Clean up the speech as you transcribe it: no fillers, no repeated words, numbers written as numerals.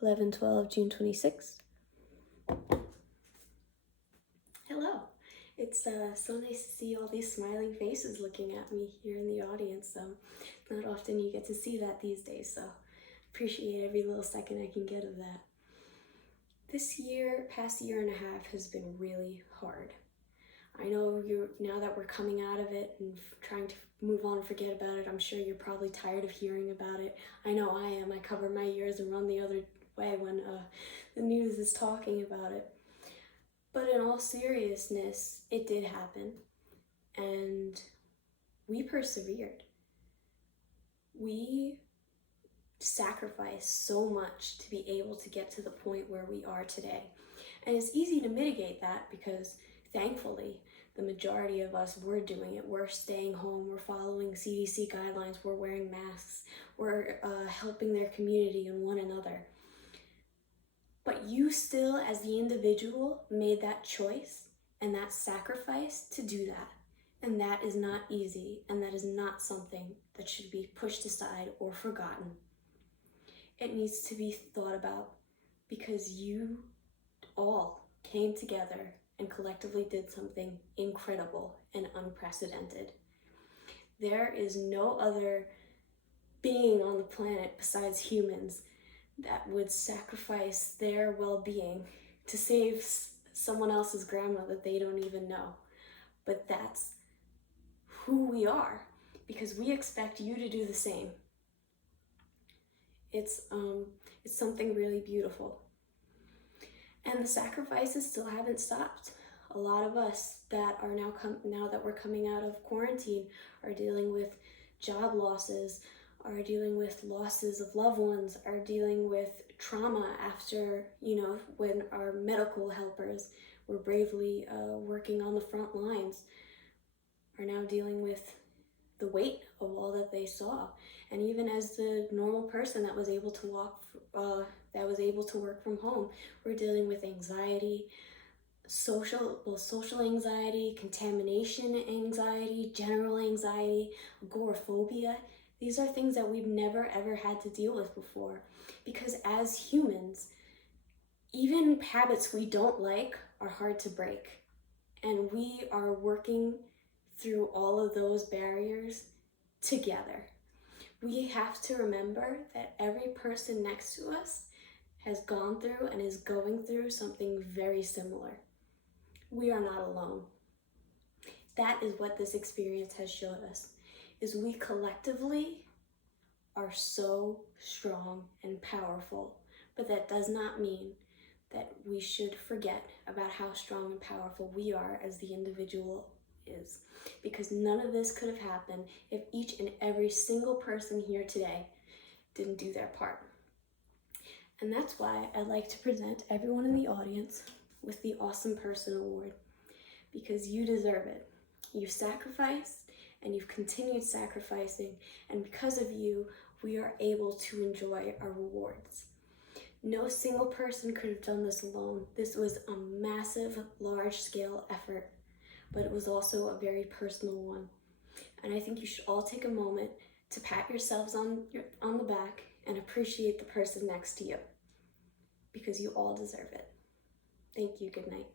11/12, June 26th. Hello. It's so nice to see all these smiling faces looking at me here in the audience. Not often you get to see that these days, so appreciate every little second I can get of that. This past year and a half has been really hard. I know now that we're coming out of it and trying to move on and forget about it, I'm sure you're probably tired of hearing about it. I know I am. I cover my ears and run the other way when the news is talking about it. But in all seriousness, it did happen, and we persevered. We sacrificed so much to be able to get to the point where we are today. And it's easy to mitigate that because thankfully, the majority of us were doing it. We're staying home, we're following CDC guidelines, we're wearing masks, we're helping their community and one another. But you still, as the individual, made that choice and that sacrifice to do that. And that is not easy, and that is not something that should be pushed aside or forgotten. It needs to be thought about because you all came together and collectively did something incredible and unprecedented. There is no other being on the planet besides humans that would sacrifice their well-being to save someone else's grandma that they don't even know. But that's who we are, because we expect you to do the same. It's something really beautiful. And the sacrifices still haven't stopped. A lot of us that are now that we're coming out of quarantine are dealing with job losses, are dealing with losses of loved ones, are dealing with trauma after, when our medical helpers were bravely working on the front lines, are now dealing with the weight of all that they saw. And even as the normal person that was able to work from home, we're dealing with anxiety, social anxiety, contamination anxiety, general anxiety, agoraphobia. These are things that we've never ever had to deal with before, because as humans, even habits we don't like are hard to break. And we are working through all of those barriers together. We have to remember that every person next to us has gone through and is going through something very similar. We are not alone. That is what this experience has shown us, is we collectively are so strong and powerful, but that does not mean that we should forget about how strong and powerful we are as the individual is, because none of this could have happened if each and every single person here today didn't do their part. And that's why I'd like to present everyone in the audience with the Awesome Person Award, because you deserve it. You've sacrificed and you've continued sacrificing, and because of you, we are able to enjoy our rewards. No single person could have done this alone. This was a massive, large-scale effort, but it was also a very personal one. And I think you should all take a moment to pat yourselves on the back and appreciate the person next to you, because you all deserve it. Thank you. Good night.